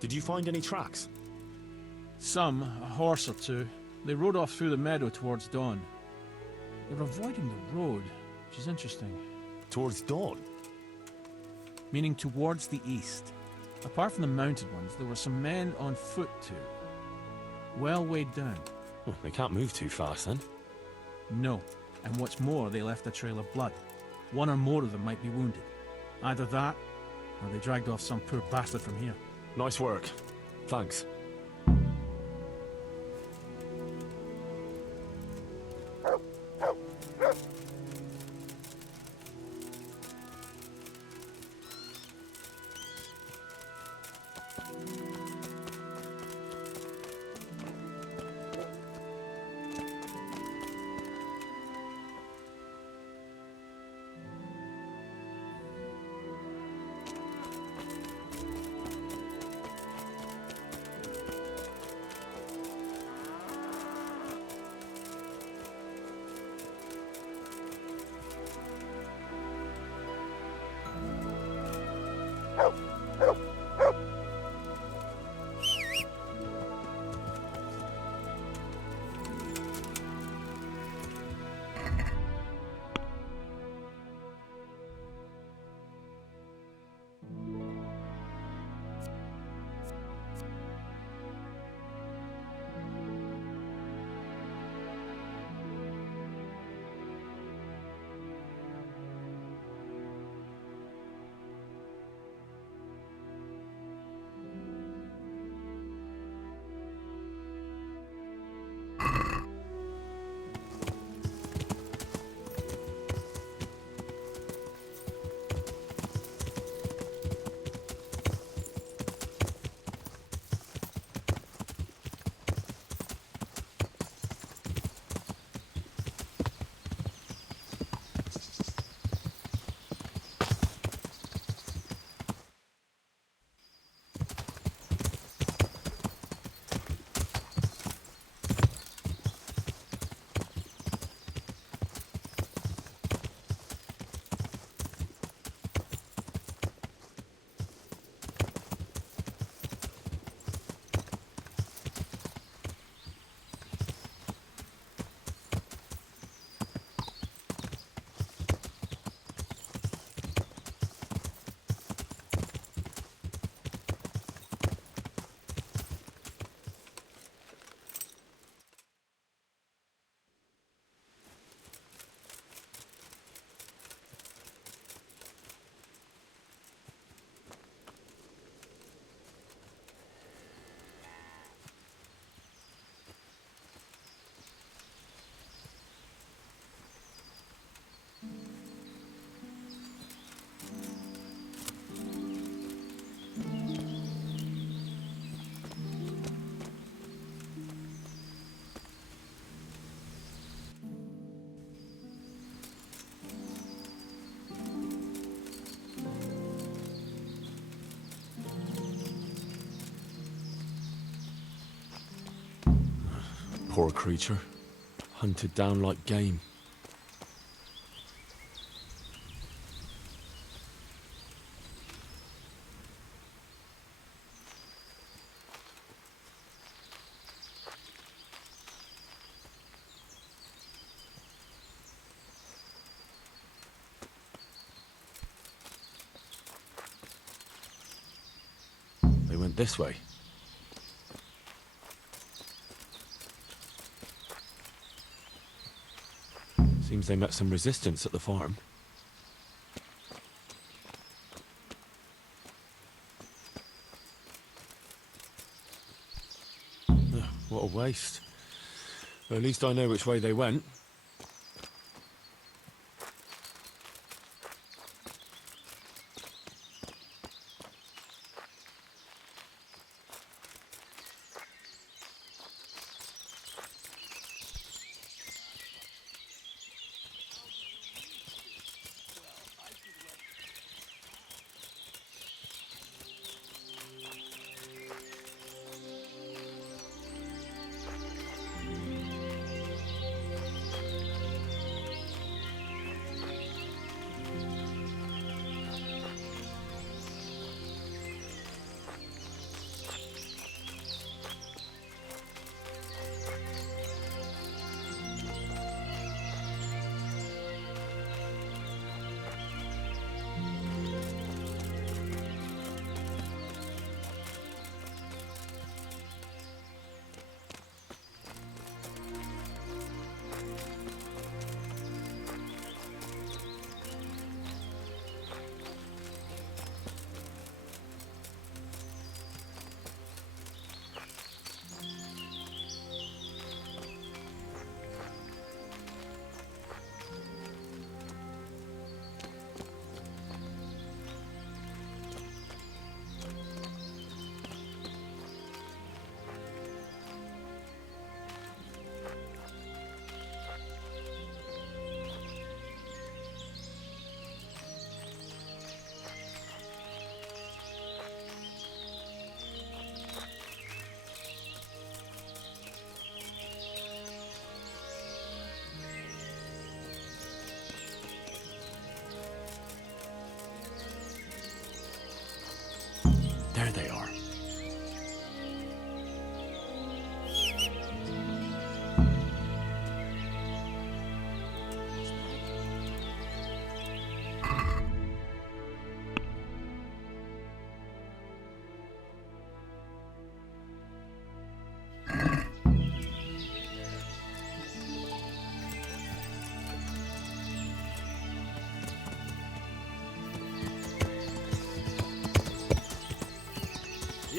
Did you find any tracks? Some, a horse or two. They rode off through the meadow towards dawn. They were avoiding the road, which is interesting. Towards dawn? Meaning towards the east. Apart from the mounted ones, there were some men on foot too. Well weighed down. Oh, they can't move too fast then. No. And what's more, they left a trail of blood. One or more of them might be wounded. Either that, or they dragged off some poor bastard from here. Nice work. Thanks. Poor creature. Hunted down like game. They went this way. Seems they met some resistance at the farm. Ugh, what a waste. Well, at least I know which way they went.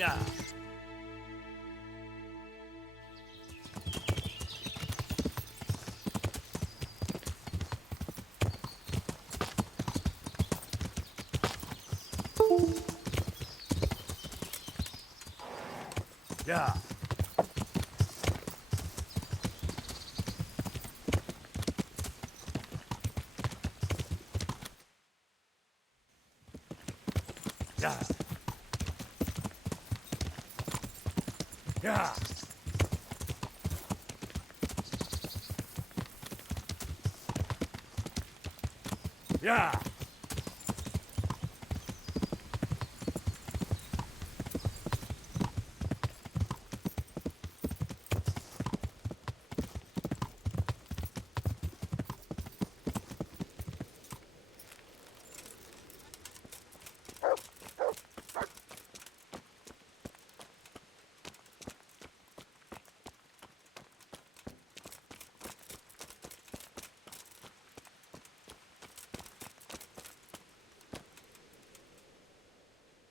Yeah. Yeah. Yeah. Yeah. Yeah.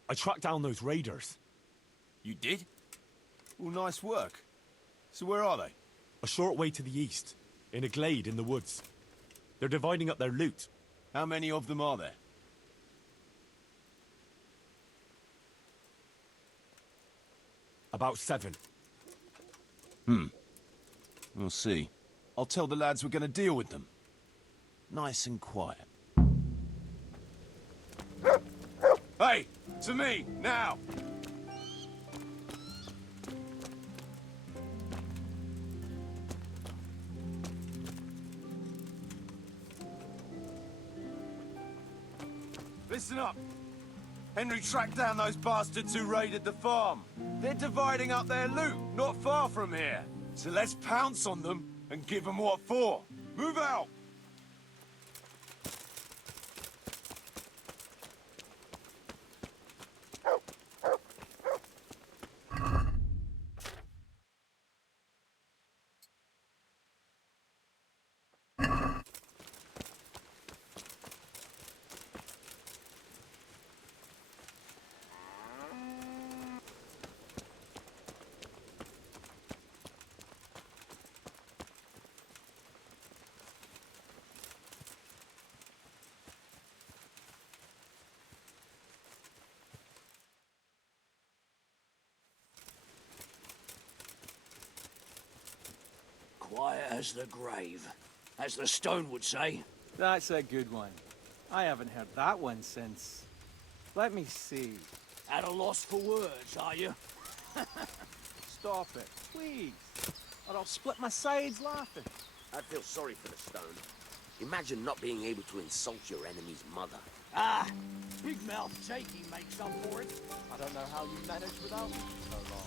I tracked down those raiders. You did? Well, nice work. So where are they? A short way to the east, in a glade in the woods. They're dividing up their loot. How many of them are there? About 7. We'll see. I'll tell the lads we're gonna deal with them. Nice and quiet. Hey! To me, now! Listen up! Henry tracked down those bastards who raided the farm. They're dividing up their loot, not far from here. So let's pounce on them and give them what for. Move out! Quiet as the grave, as the stone would say. That's a good one. I haven't heard that one since... Let me see. At a loss for words, are you? Stop it, please. Or I'll split my sides laughing. I feel sorry for the stone. Imagine not being able to insult your enemy's mother. Ah, big mouth Jakey makes up for it. I don't know how you managed without me so long.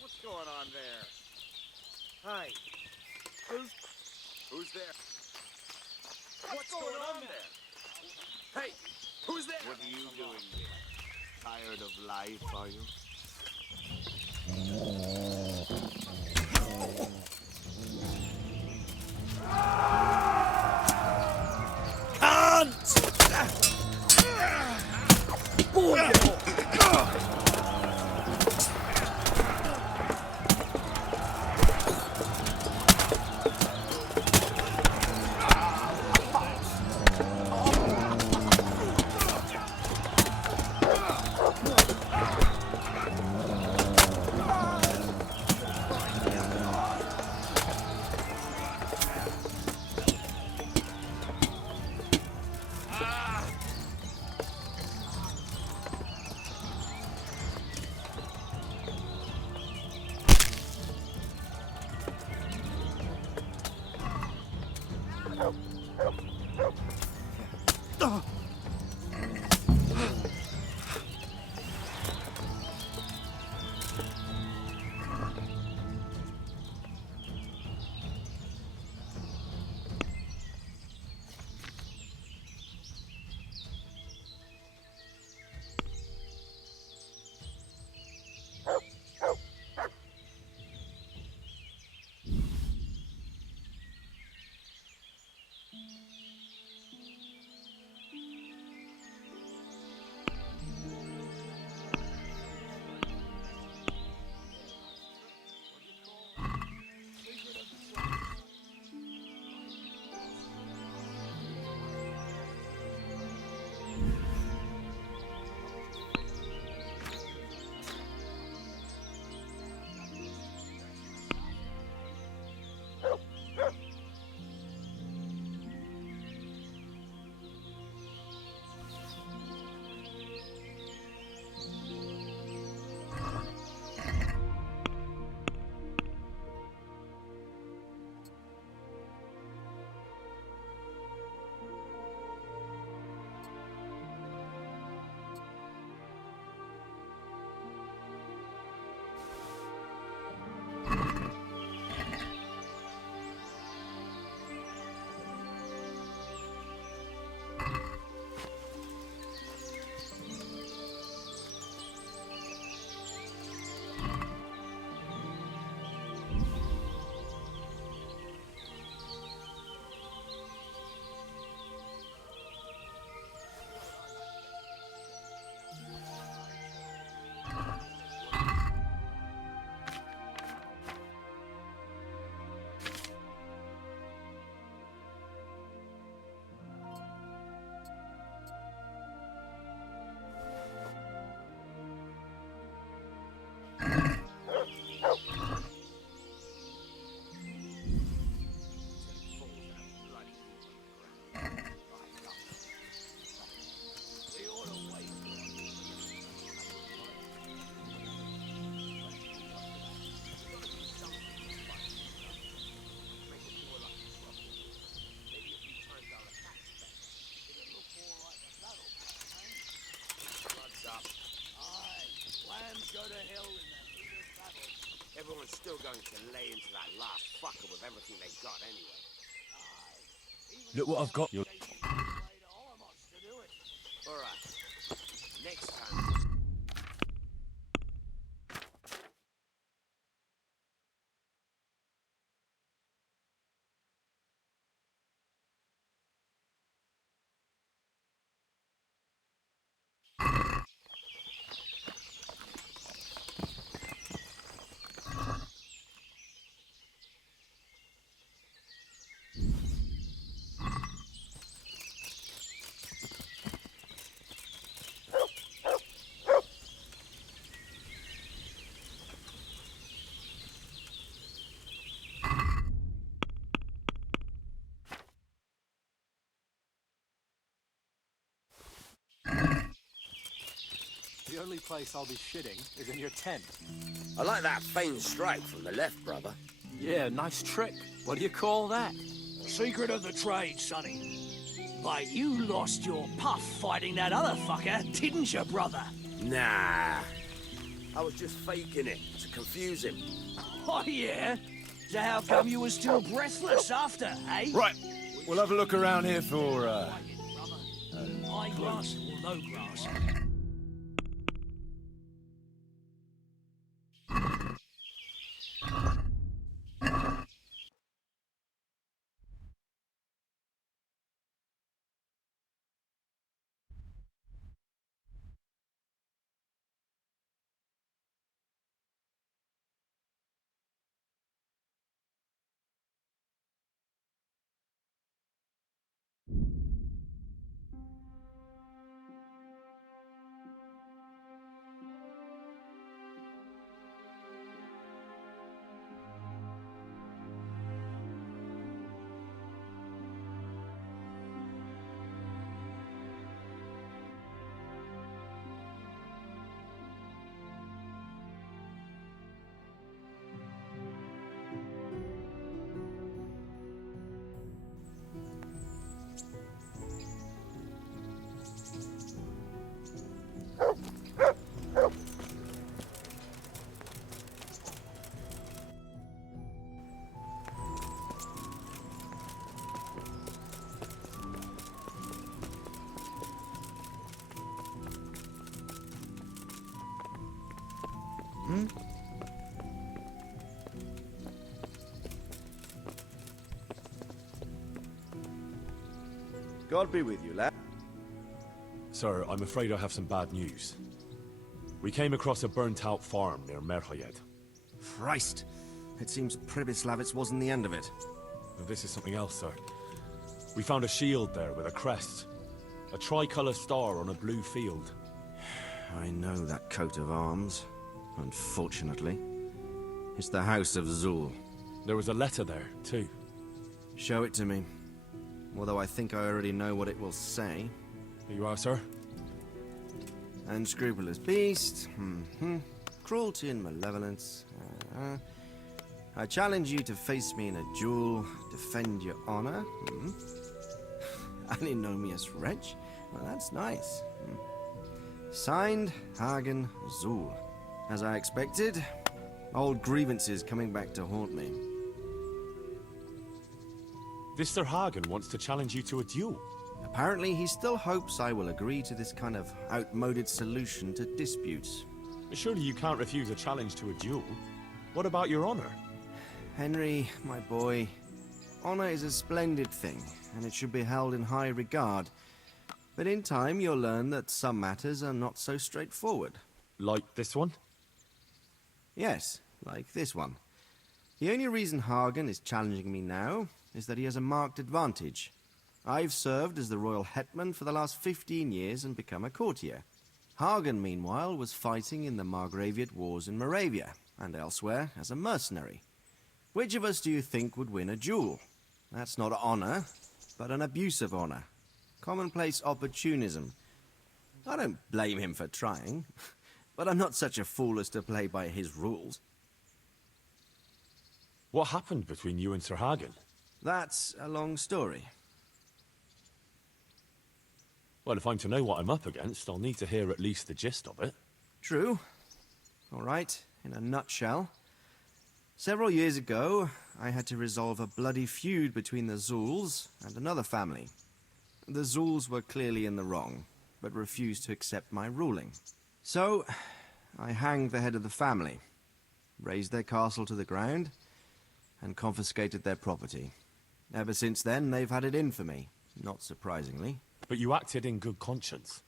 What's going on there? Hi. Who's there? What's going on there? Hey, who's there? What are you doing here? Tired of life, are you? still going to lay into that last fucker with everything they got anyway. Look what I've got. You're... Alright. Next time. The only place I'll be shitting is in your tent. I like that faint strike from the left, brother. Yeah, nice trick. What do you call that? Secret of the trade, sonny. But you lost your puff fighting that other fucker, didn't you, brother? Nah. I was just faking it to confuse him. Oh, yeah? So how come you were still breathless after, eh? Right. We'll have a look around here for, High grass or low grass? God be with you, lad. Sir, I'm afraid I have some bad news. We came across a burnt-out farm near Merhoyed. Christ! It seems Pribyslavitz wasn't the end of it. And this is something else, sir. We found a shield there with a crest. A tricolour star on a blue field. I know that coat of arms, unfortunately. It's the House of Zul. There was a letter there, too. Show it to me. Although I think I already know what it will say. Here you are, sir. Unscrupulous beast. Cruelty and malevolence. I challenge you to face me in a duel, defend your honor. Antinomious wretch. Well, that's nice. Signed, Hagen Zul. As I expected, old grievances coming back to haunt me. This Sir Hagen wants to challenge you to a duel. Apparently, he still hopes I will agree to this kind of outmoded solution to disputes. Surely you can't refuse a challenge to a duel. What about your honor? Henry, my boy, honor is a splendid thing, and it should be held in high regard. But in time, you'll learn that some matters are not so straightforward. Like this one? Yes, like this one. The only reason Hagen is challenging me now is that he has a marked advantage. I've served as the royal hetman for the last 15 years and become a courtier. Hagen, meanwhile, was fighting in the Margraviate Wars in Moravia, and elsewhere as a mercenary. Which of us do you think would win a duel? That's not honor, but an abuse of honor. Commonplace opportunism. I don't blame him for trying, but I'm not such a fool as to play by his rules. What happened between you and Sir Hagen? That's a long story. Well, if I'm to know what I'm up against, I'll need to hear at least the gist of it. True. All right, in a nutshell. Several years ago, I had to resolve a bloody feud between the Zulls and another family. The Zulls were clearly in the wrong, but refused to accept my ruling. So, I hanged the head of the family, razed their castle to the ground, and confiscated their property. Ever since then, they've had it in for me, not surprisingly. But you acted in good conscience.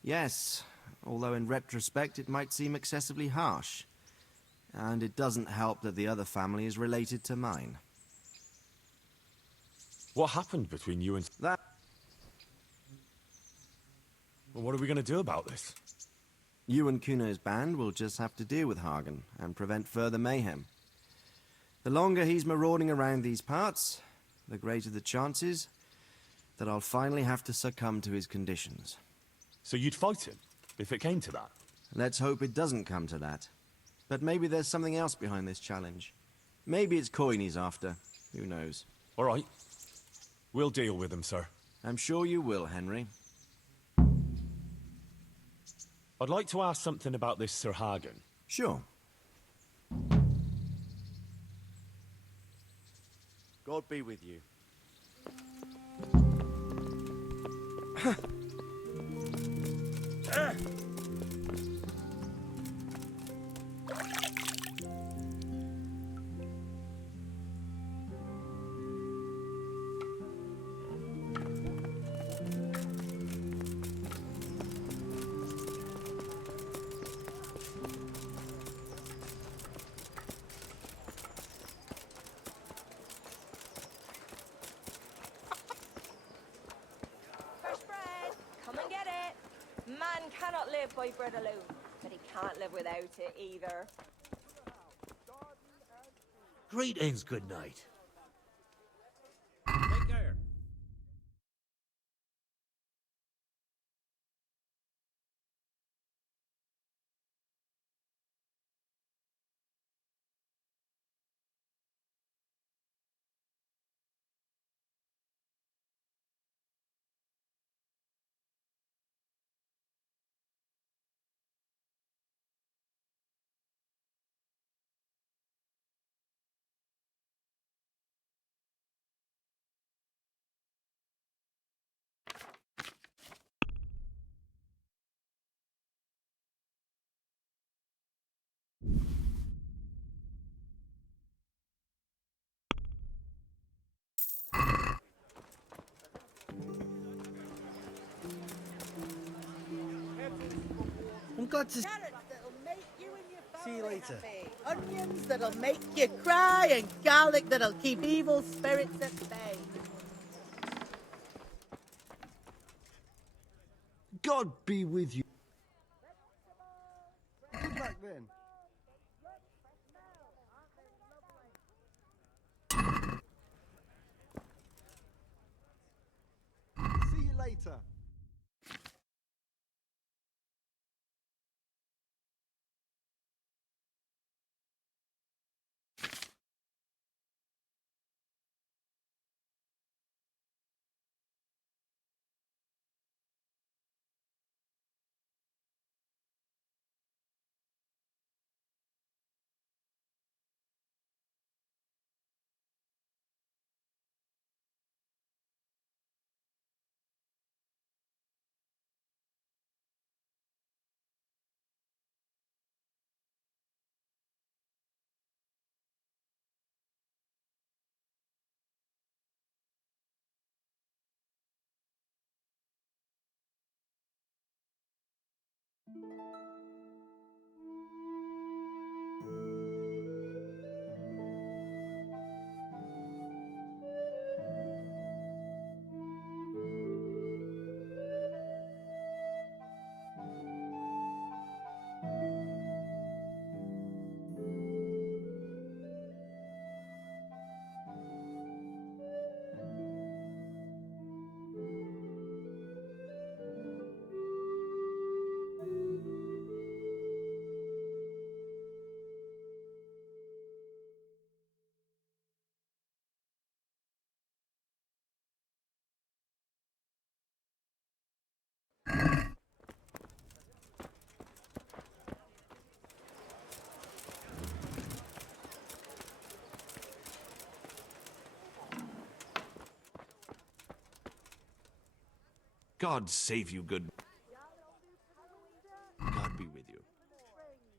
Yes, although in retrospect it might seem excessively harsh. And it doesn't help that the other family is related to mine. What happened between you and... That... Well, what are we going to do about this? You and Kuno's band will just have to deal with Hagen and prevent further mayhem. The longer he's marauding around these parts, the greater the chances that I'll finally have to succumb to his conditions. So you'd fight him, if it came to that? Let's hope it doesn't come to that. But maybe there's something else behind this challenge. Maybe it's coin he's after. Who knows? All right. We'll deal with him, sir. I'm sure you will, Henry. I'd like to ask something about this Sir Hagen. Sure. God be with you. Man cannot live by bread alone, but he can't live without it either. Greetings, good night. Take care. I'm glad to Carrots that'll make you and your see you family later. happy. Onions that'll make you cry, and garlic that'll keep evil spirits at bay. God be with you. Come back then. See you later. God save you, good. God be with you. Goodbye.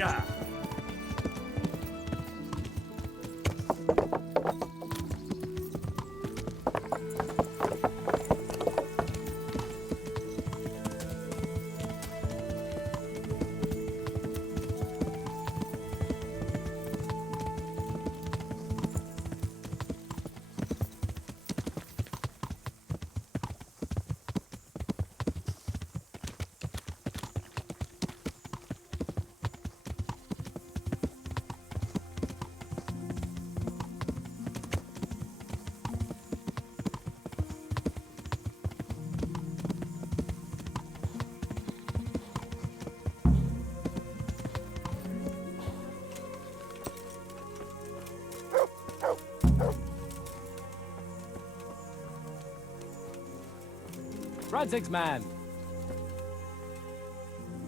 Yeah. Radzig's man.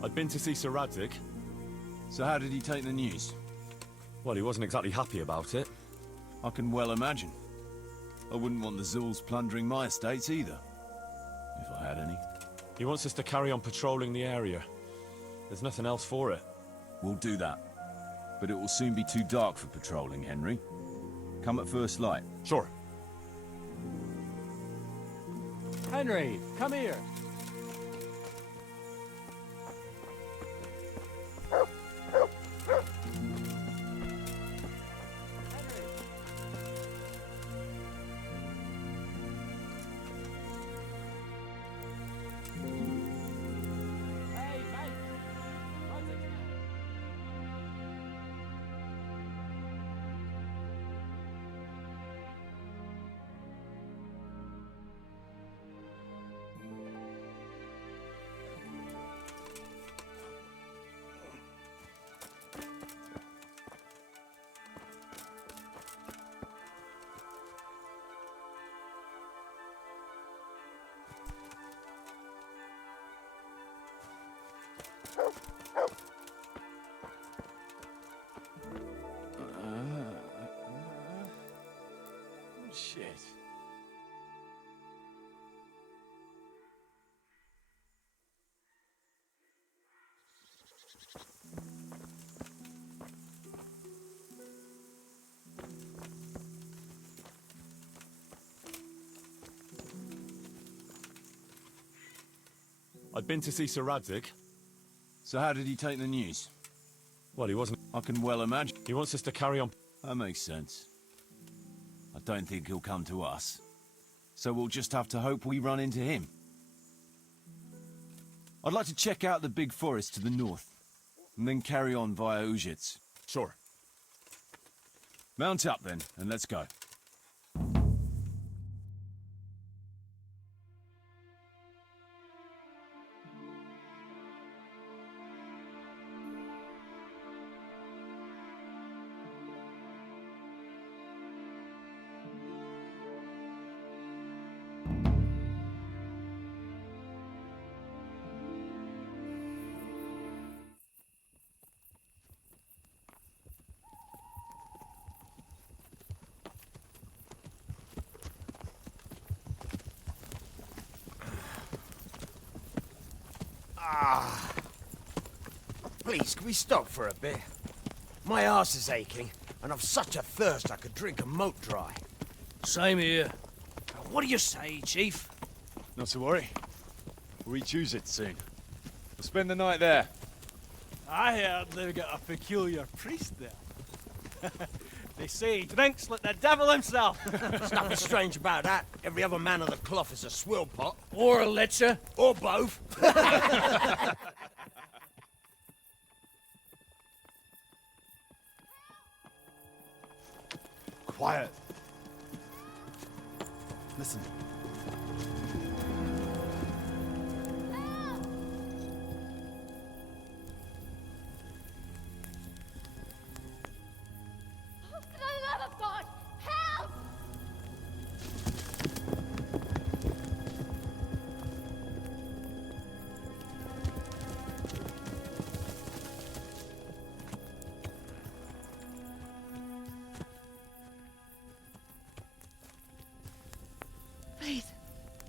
I'd been to see Sir Radzig. So how did he take the news? Well, he wasn't exactly happy about it. I can well imagine. I wouldn't want the Zul's plundering my estates either. If I had any. He wants us to carry on patrolling the area. There's nothing else for it. We'll do that. But it will soon be too dark for patrolling, Henry. Come at first light. Sure. Henry, come here. I'd been to see Sir Radzig. So how did he take the news? Well, he wasn't. I can well imagine. He wants us to carry on. That makes sense. I don't think he'll come to us. So we'll just have to hope we run into him. I'd like to check out the big forest to the north, and then carry on via Ujits. Sure. Mount up then, and let's go. Please, can we stop for a bit? My arse is aching, and I've such a thirst I could drink a moat dry. Same here. What do you say, Chief? Not to worry. We'll reach Ujits soon. We'll spend the night there. I heard they've got a peculiar priest there. They say he drinks like the devil himself. There's nothing strange about that. Every other man of the cloth is a swill pot. Or a lecher. Or both. Quiet. Listen. For the love of God, help!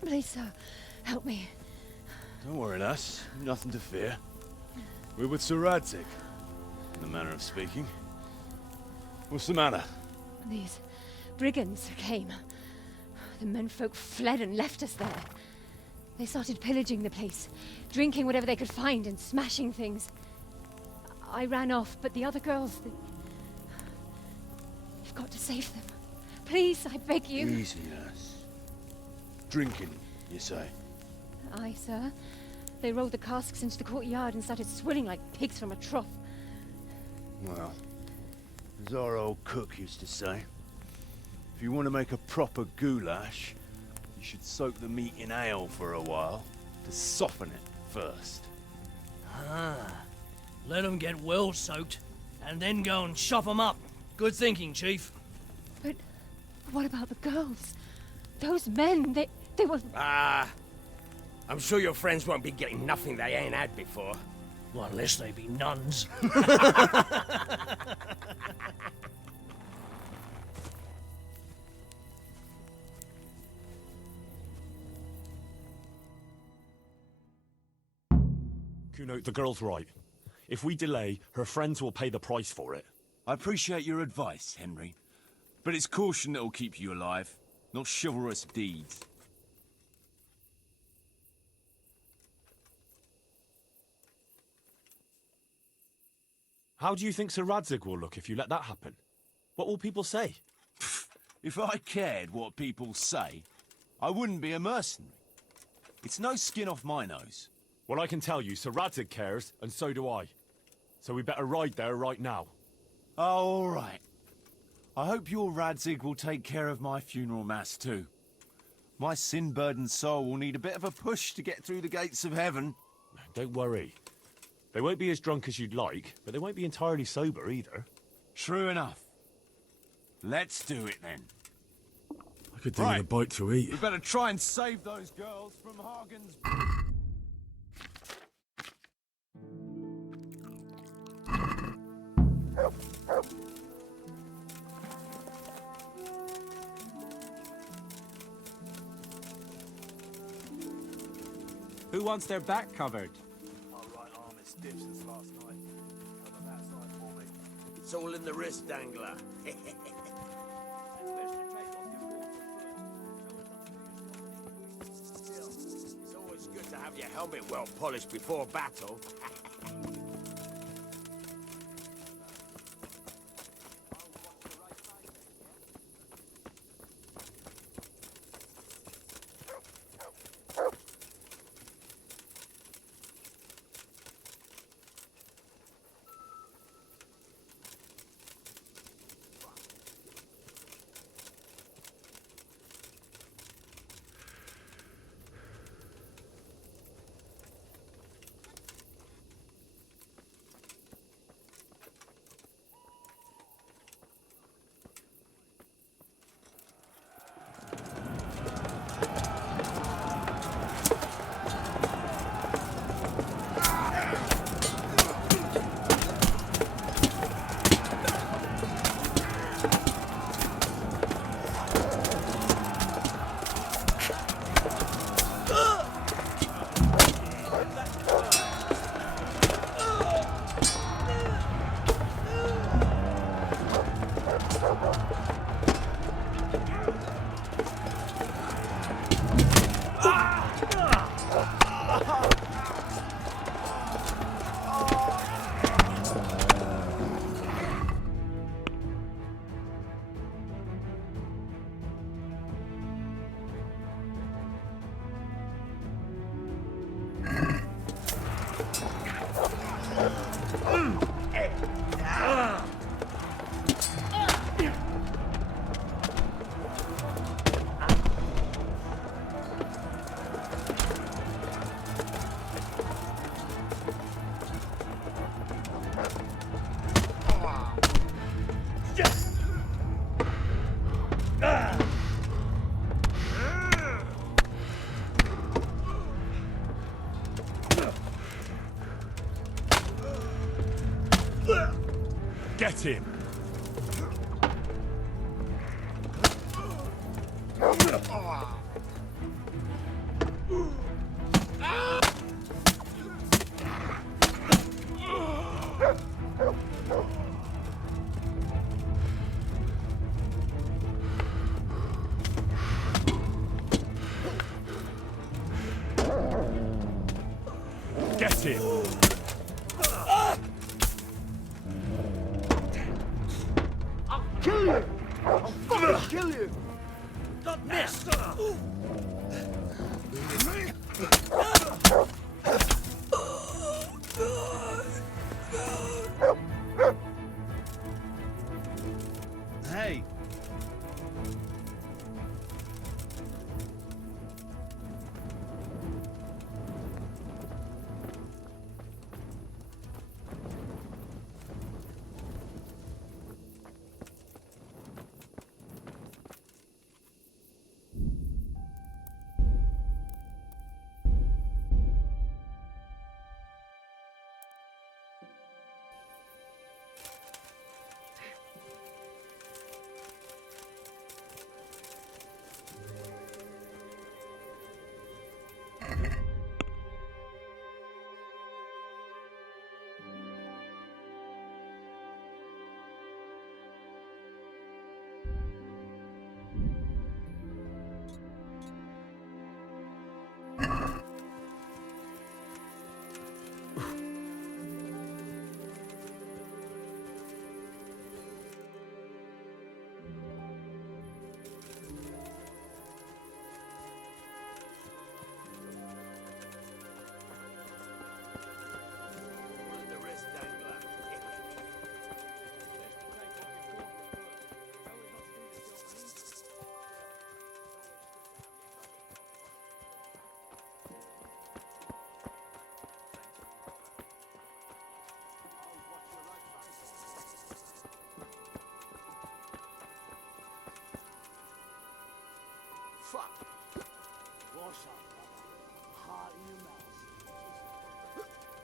Please, sir, help me. Don't worry, lass. Nothing to fear. We're with Sir Radzig, in the manner of speaking. What's the matter? These brigands came. The menfolk fled and left us there. They started pillaging the place, drinking whatever they could find and smashing things. I ran off, but the other girls, you've got to save them. Please, I beg you. Easy, lass. Drinking, you say? Aye, sir. They rolled the casks into the courtyard and started swilling like pigs from a trough. Well, as our old cook used to say, if you want to make a proper goulash, you should soak the meat in ale for a while to soften it first. Ah, let them get well soaked, and then go and chop them up. Good thinking, Chief. But what about the girls? Those men, they were... I'm sure your friends won't be getting nothing they ain't had before. Well, unless they be nuns. Kuno, the girl's right. If we delay, her friends will pay the price for it. I appreciate your advice, Henry. But it's caution that'll keep you alive, not chivalrous deeds. How do you think Sir Radzig will look if you let that happen? What will people say? If I cared what people say, I wouldn't be a mercenary. It's no skin off my nose. Well, I can tell you, Sir Radzig cares, and so do I. So we better ride there right now. All right. I hope your Radzig will take care of my funeral mass too. My sin-burdened soul will need a bit of a push to get through the gates of heaven. Don't worry. They won't be as drunk as you'd like, but they won't be entirely sober either. True enough. Let's do it then. I could do with a bite to eat. We better try and save those girls from Hagen's... Who wants their back covered? My right arm is stiff since last night. Cover that side for me. It's all in the wrist dangler. Still, it's always good to have your helmet well polished before battle. Get him! Get him! Kill you! I'll fucking kill you! Not missed! Hey! Fuck. What's up, brother? Heart in your mouth.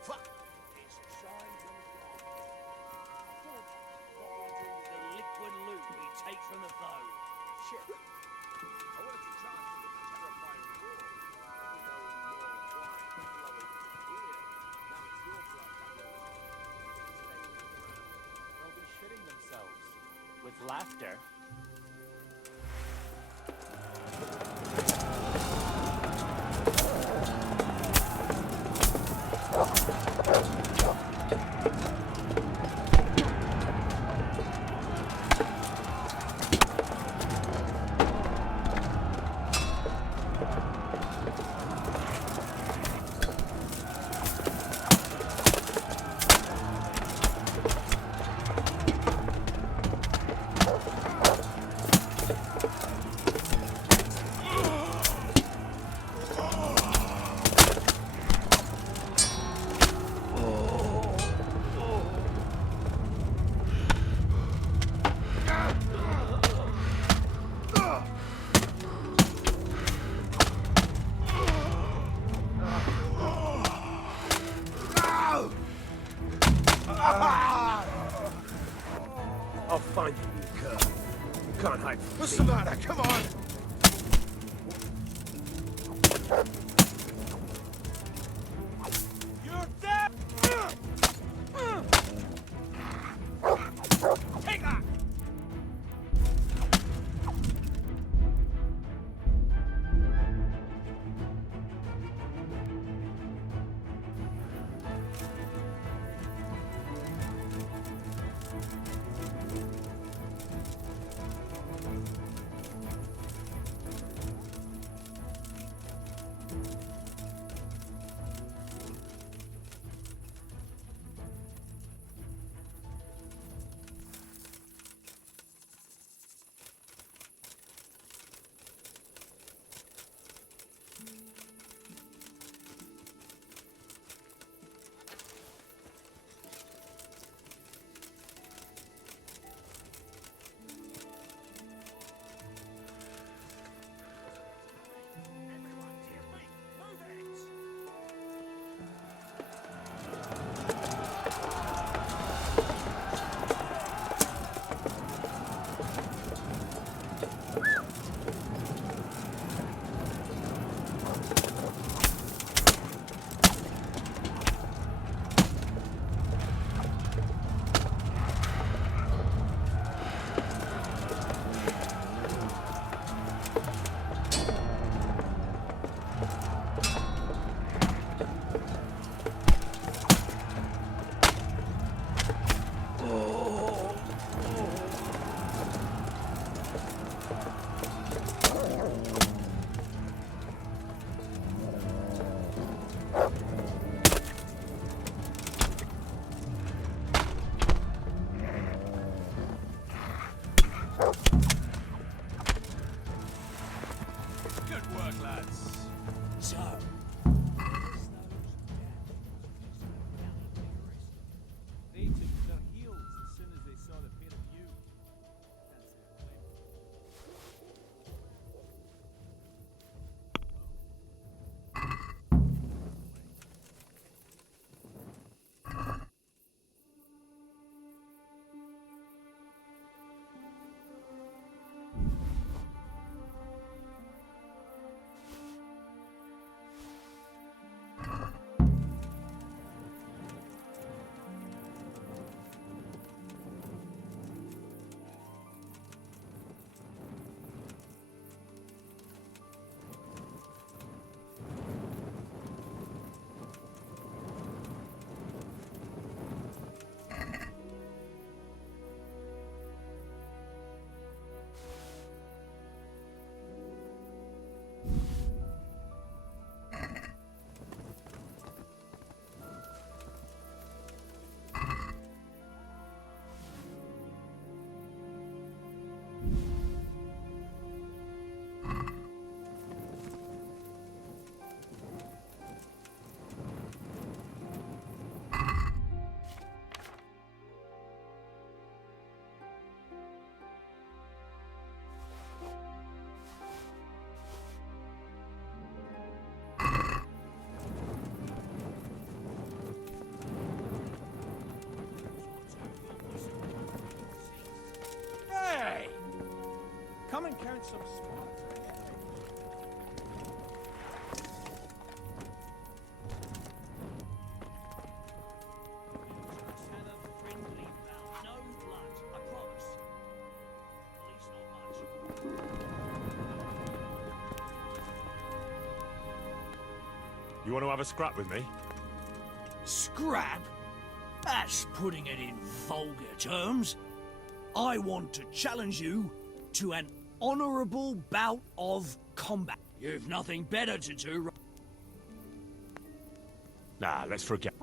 Fuck. It's a sign from God. The liquid loot we take from the foe. Shit. I wanted to charge you with a terrifying roar. No more wine flowing here. Now it's your blood that will stay in the ground. They'll be shitting themselves. With laughter. What's the matter? Come on! You're dead! Take that! Good work, lads. So, They took to their heels as soon as they saw the pair of you. Come and count some swine. You want to have a scrap with me? scrap? That's putting it in vulgar terms. I want to challenge you to an honourable bout of combat. You've nothing better to do. Nah, let's forget.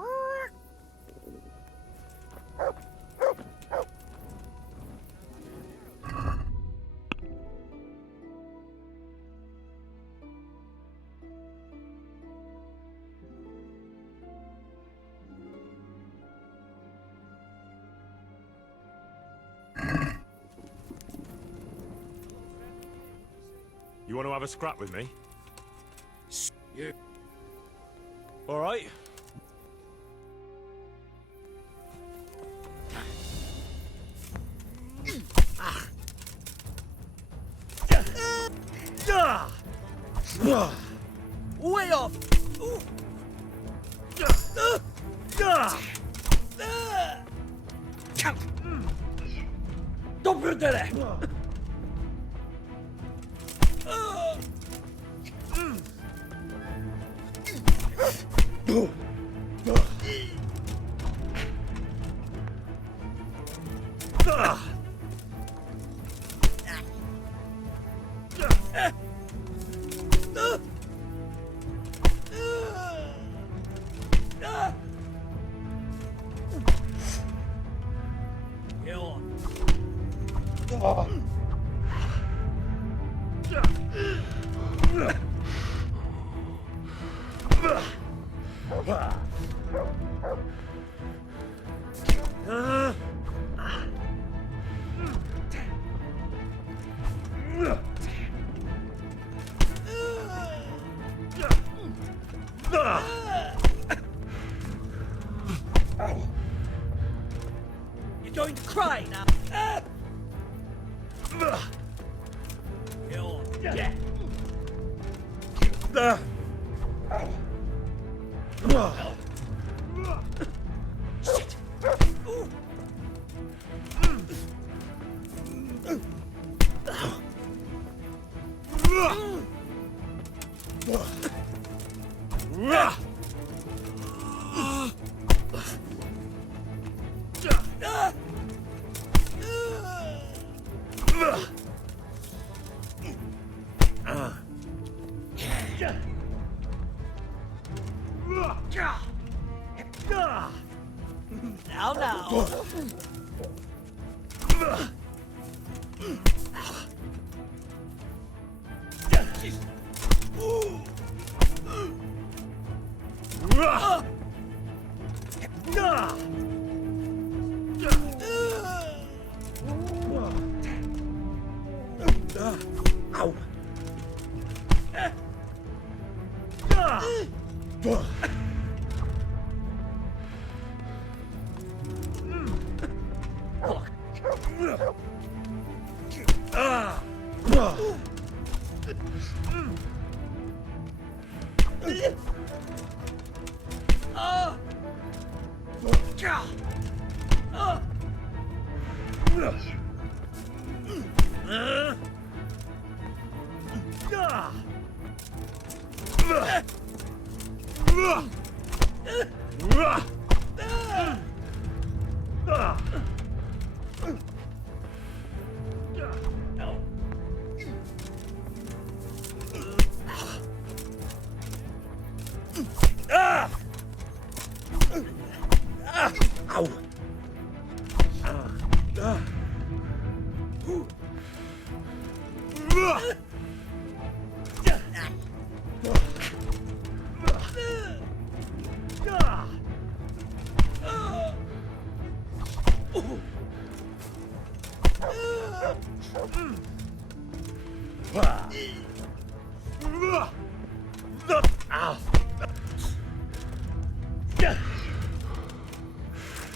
You want to have a scrap with me? Yeah. All right. Way off! Doppeltere! You're going to cry now. Go on. Yeah. Shit. Now.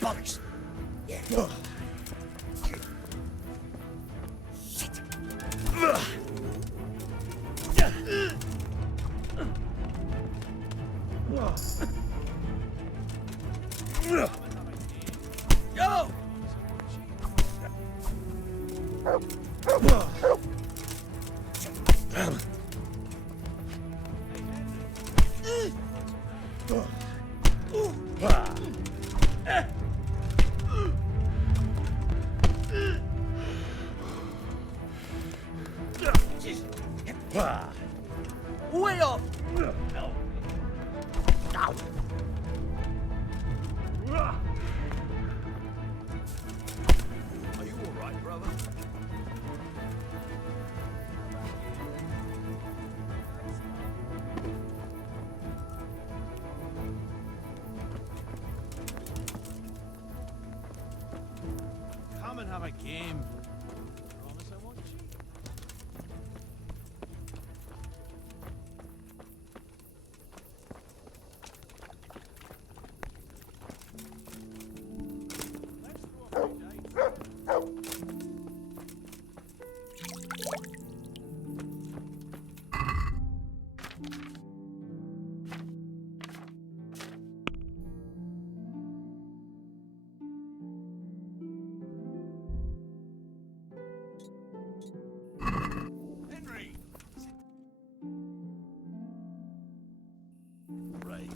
Bollocks! Yeah. Shit! Go! Way off! Ow. Are you all right, brother? Come and have a game. Promise I won't cheat. Right.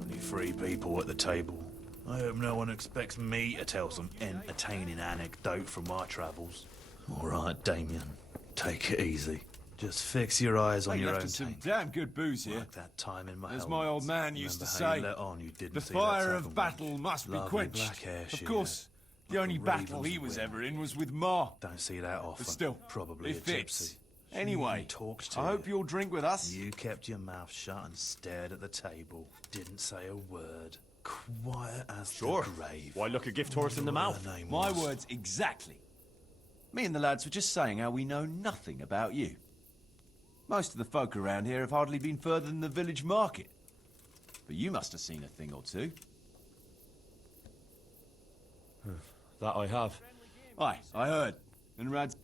Only 3 people at the table. I hope no one expects me to tell some entertaining anecdote from my travels. All right, Damien. Take it easy. Just fix your eyes on your own some tank. damn good booze here. Like that time in my As my old man used to say, the fire of battle must be quenched. Of course, the only battle he was ever in was with Ma. Don't see that often. But still, probably it a fits. gypsy. Anyway, I hope you'll drink with us. You kept your mouth shut and stared at the table. Didn't say a word. Quiet as the grave. Why look a gift horse in the mouth? My words exactly. Me and the lads were just saying how we know nothing about you. Most of the folk around here have hardly been further than the village market. But you must have seen a thing or two. That I have. Aye, I heard. And Rad's...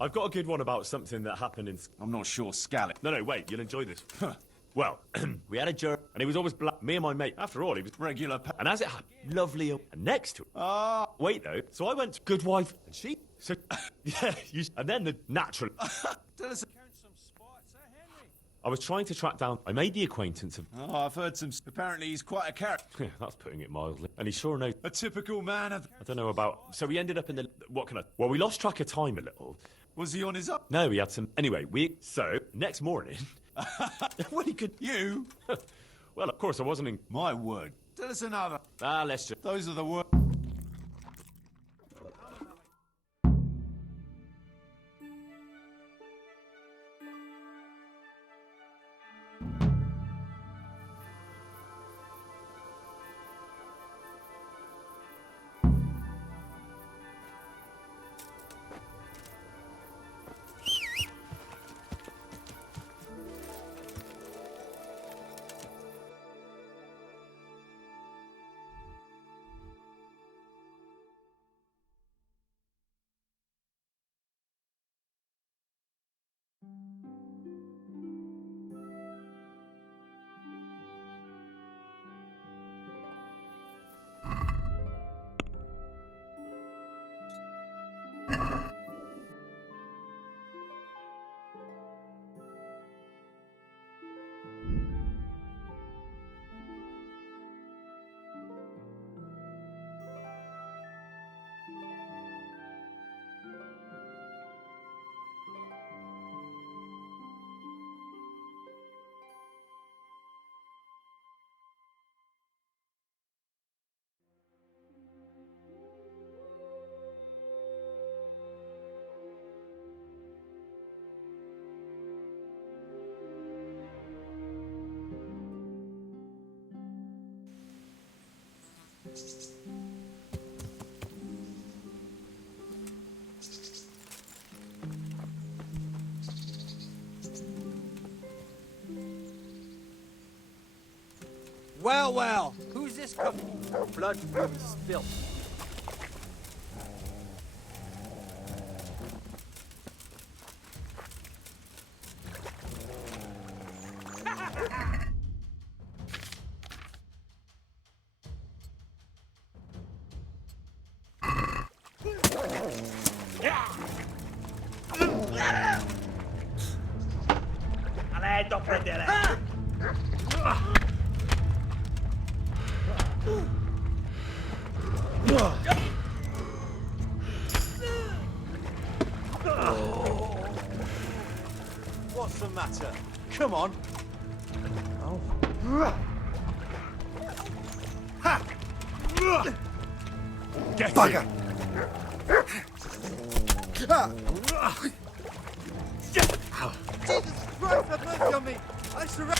I've got a good one about something that happened in... I'm not sure, Scallop. No, wait, you'll enjoy this. Well, we had a jerk, and he was always black. Me and my mate. After all, he was regular. And as it happened, lovely. And next to him. Wait, though. So I went to good wife, and she... So, yeah, and then the natural... Tell us... I was trying to track down... I made the acquaintance of... Oh, I've heard some... Apparently he's quite a character. Yeah, that's putting it mildly. And he sure knows... A typical man of... I don't know about... So we ended up in the... What can I... Well, we lost track of time a little. Was he on his up? No, he had some... Anyway, So, next morning... Well, he could... You? Well, of course, I wasn't in... My word. Tell us another. Let's just... Those are the words. Well, well, who's this cookie? Blood spilt. Aletto prendere! What's the matter? Come on. Oh. Ha! Get Bugger! Jesus Christ, have mercy on me! I surrender!